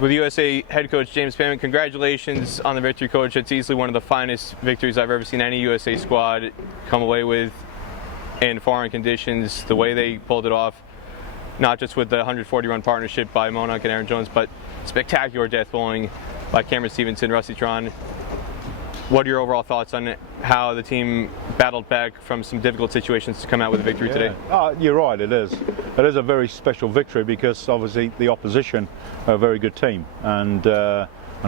with USA head coach James Pamment. Congratulations on the victory, coach. It's easily one of the finest victories I've ever seen any USA squad come away with in foreign conditions. The way they pulled it off, not just with the 140-run partnership by Monank and Aaron Jones, but spectacular death bowling by Cameron Stevenson, Rusty Tron. What are your overall thoughts on how the team battled back from some difficult situations to come out with a victory today? You're right, it is. It is a very special victory because obviously the opposition are a very good team. And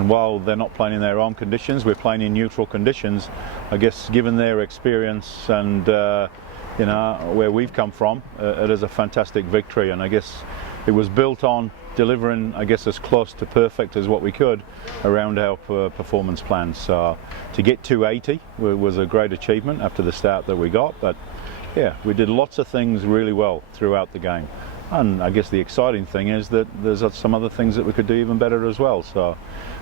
while they're not playing in their own conditions, we're playing in neutral conditions. I guess given their experience and where we've come from, it is a fantastic victory. And I guess it was built on delivering, I guess, as close to perfect as what we could around our performance plans. So to get 280 was a great achievement after the start that we got. But yeah, we did lots of things really well throughout the game. And I guess the exciting thing is that there's some other things that we could do even better as well. So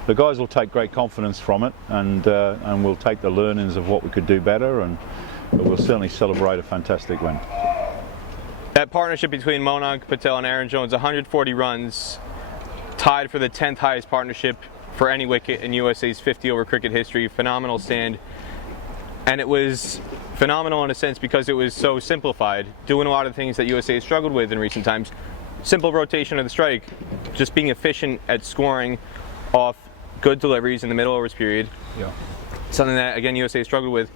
the guys will take great confidence from it, and we'll take the learnings of what we could do better, and we'll certainly celebrate a fantastic win. That partnership between Monank Patel and Aaron Jones, 140 runs, tied for the 10th highest partnership for any wicket in USA's 50-over cricket history. Phenomenal stand. And it was phenomenal in a sense because it was so simplified, doing a lot of things that USA has struggled with in recent times. Simple rotation of the strike, just being efficient at scoring off good deliveries in the middle overs period. Yeah. Something that, again, USA struggled with.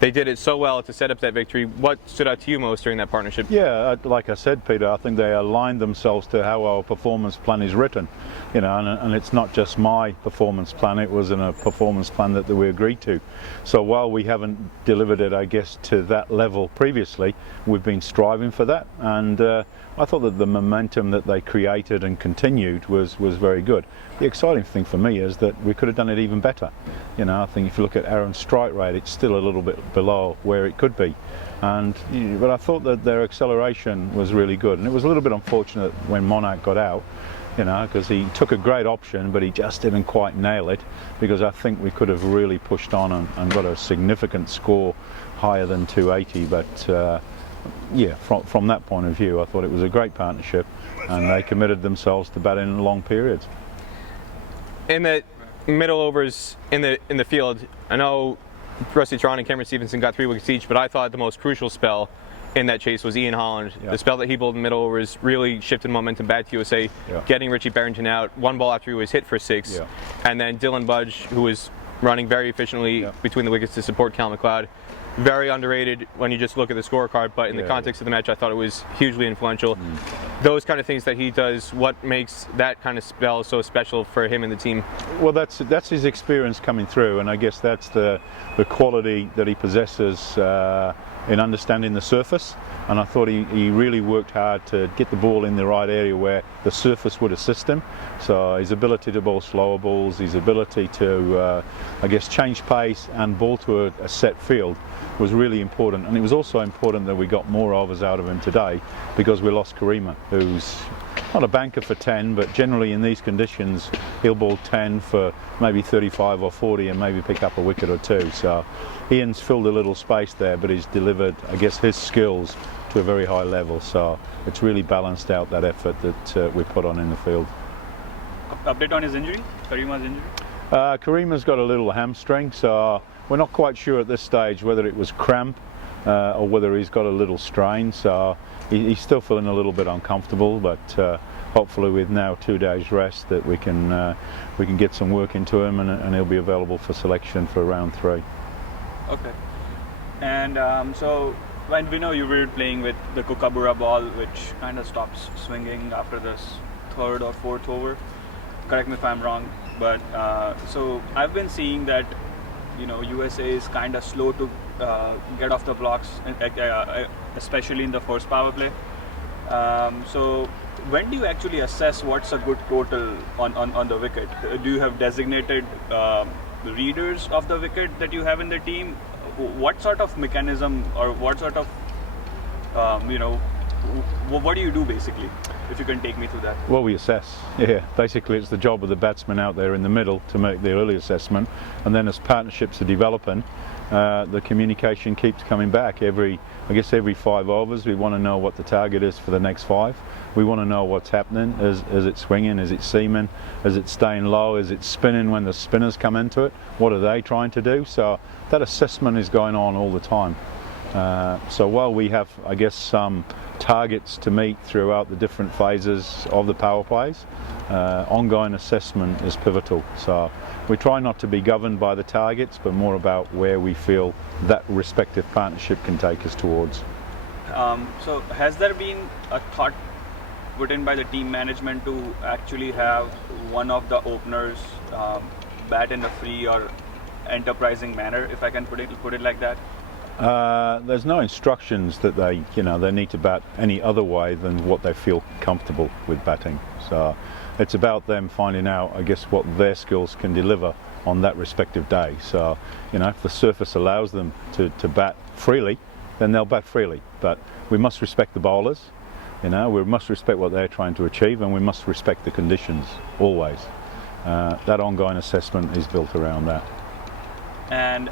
They did it so well to set up that victory. What stood out to you most during that partnership? Yeah, like I said, Peter, I think they aligned themselves to how our performance plan is written. And it's not just my performance plan, it was in a performance plan that we agreed to. So while we haven't delivered it, I guess, to that level previously, we've been striving for that. And I thought that the momentum that they created and continued was very good. The exciting thing for me is that we could have done it even better. I think if you look at Aaron's strike rate, it's still a little bit below where it could be. But I thought that their acceleration was really good. And it was a little bit unfortunate when Monank got out, because he took a great option, but he just didn't quite nail it, because I think we could have really pushed on and got a significant score higher than 280. But yeah, from that point of view, I thought it was a great partnership, and they committed themselves to batting in long periods. In the middle overs in the field, I know Rusty Tron and Cameron Stevenson got 3 wickets each, but I thought the most crucial spell in that chase was Ian Holland. Yeah. The spell that he bowled in the middle overs really shifted momentum back to USA, getting Richie Barrington out one ball after he was hit for 6, and then Dylan Budge, who was running very efficiently between the wickets to support Cal McLeod. Very underrated when you just look at the scorecard, but in the context of the match, I thought it was hugely influential. Those kind of things that he does, what makes that kind of spell so special for him and the team? Well, that's his experience coming through, and I guess that's the quality that he possesses in understanding the surface. And I thought he really worked hard to get the ball in the right area where the surface would assist him. So his ability to bowl slower balls, his ability to, I guess, change pace and bowl to a set field was really important. And it was also important that we got more overs out of him today, because we lost Karima, who's not a banker for 10, but generally in these conditions he'll bowl 10 for maybe 35 or 40 and maybe pick up a wicket or 2. So Ian's filled a little space there, but he's delivered, I guess, his skills to a very high level. So it's really balanced out that effort that we put on in the field. Update on his injury, Karima's injury? Karima's got a little hamstring, so we're not quite sure at this stage whether it was cramp or whether he's got a little strain. So he's still feeling a little bit uncomfortable, but hopefully with now 2 days rest that we can get some work into him, and he'll be available for selection for round 3. Okay. And so when we know you were playing with the Kookaburra ball, which kind of stops swinging after this 3rd or 4th over. Correct me if I'm wrong, but so I've been seeing that USA is kind of slow to get off the blocks, especially in the first power play. So when do you actually assess what's a good total on the wicket? Do you have designated readers of the wicket that you have in the team? What sort of mechanism, or what sort of what do you do basically? If you can take me through that. Well, we assess. Yeah, basically it's the job of the batsman out there in the middle to make the early assessment, and then as partnerships are developing, the communication keeps coming back. I guess every 5 overs we want to know what the target is for the next 5. We want to know what's happening. Is it swinging? Is it seaming? Is it staying low? Is it spinning when the spinners come into it? What are they trying to do? So that assessment is going on all the time. So while we have, I guess, some targets to meet throughout the different phases of the power plays, ongoing assessment is pivotal. So we try not to be governed by the targets, but more about where we feel that respective partnership can take us towards. So has there been a thought put in by the team management to actually have one of the openers bat in a free or enterprising manner, if I can put it like that? There's no instructions that they need to bat any other way than what they feel comfortable with batting. So it's about them finding out, I guess, what their skills can deliver on that respective day. So, if the surface allows them to bat freely, then they'll bat freely. But we must respect the bowlers, we must respect what they're trying to achieve, and we must respect the conditions always. That ongoing assessment is built around that. And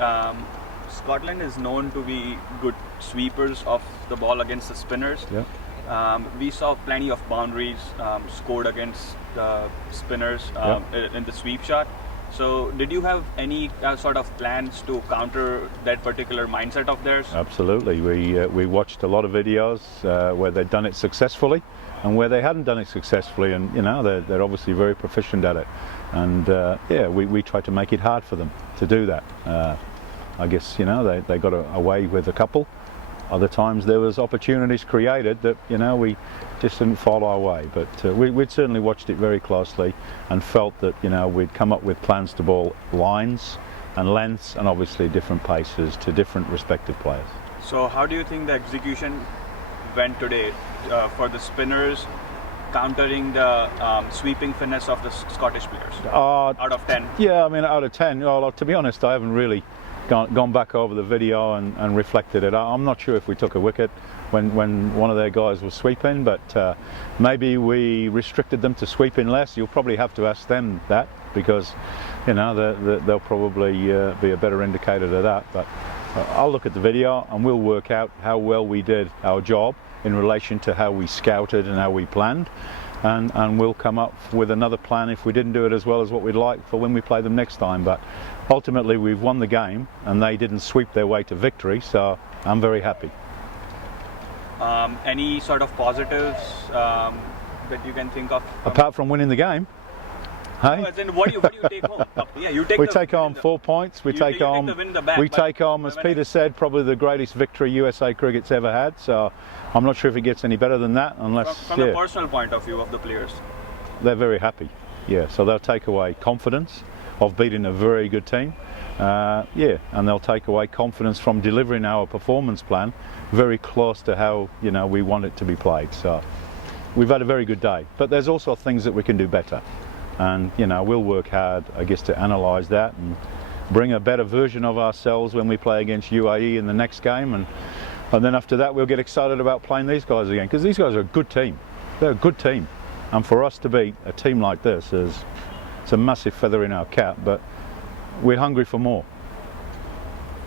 Scotland is known to be good sweepers of the ball against the spinners. Yeah. We saw plenty of boundaries scored against the spinners in the sweep shot. So did you have any sort of plans to counter that particular mindset of theirs? Absolutely. We watched a lot of videos where they'd done it successfully and where they hadn't done it successfully, and they're obviously very proficient at it. And we try to make it hard for them to do that. I guess they got away with a couple. Other times there was opportunities created that we just didn't follow our way. But we'd certainly watched it very closely and felt that we'd come up with plans to bowl lines and lengths and obviously different paces to different respective players. So how do you think the execution went today for the spinners, countering the sweeping finesse of the Scottish players? Out of 10? Yeah, I mean, out of 10. Well, to be honest, I haven't really gone back over the video and reflected it. I'm not sure if we took a wicket when one of their guys was sweeping, but maybe we restricted them to sweeping less. You'll probably have to ask them that, because they'll probably be a better indicator of that. But I'll look at the video and we'll work out how well we did our job in relation to how we scouted and how we planned, and we'll come up with another plan if we didn't do it as well as what we'd like for when we play them next time. But ultimately we've won the game and they didn't sweep their way to victory, so I'm very happy. Any sort of positives that you can think of? Apart from winning the game? Hey? No, as in, what do you take home? Yeah, we take home 4 points. We take home, as Peter said, probably the greatest victory USA cricket's ever had. So I'm not sure if it gets any better than that, unless from the personal point of view of the players. They're very happy. Yeah, so they'll take away confidence of beating a very good team. And they'll take away confidence from delivering our performance plan very close to how we want it to be played. So we've had a very good day, but there's also things that we can do better. And we'll work hard, I guess, to analyse that and bring a better version of ourselves when we play against UAE in the next game, and then after that we'll get excited about playing these guys again, because these guys are a good team. They're a good team, and for us to beat a team like this it's a massive feather in our cap, but we're hungry for more.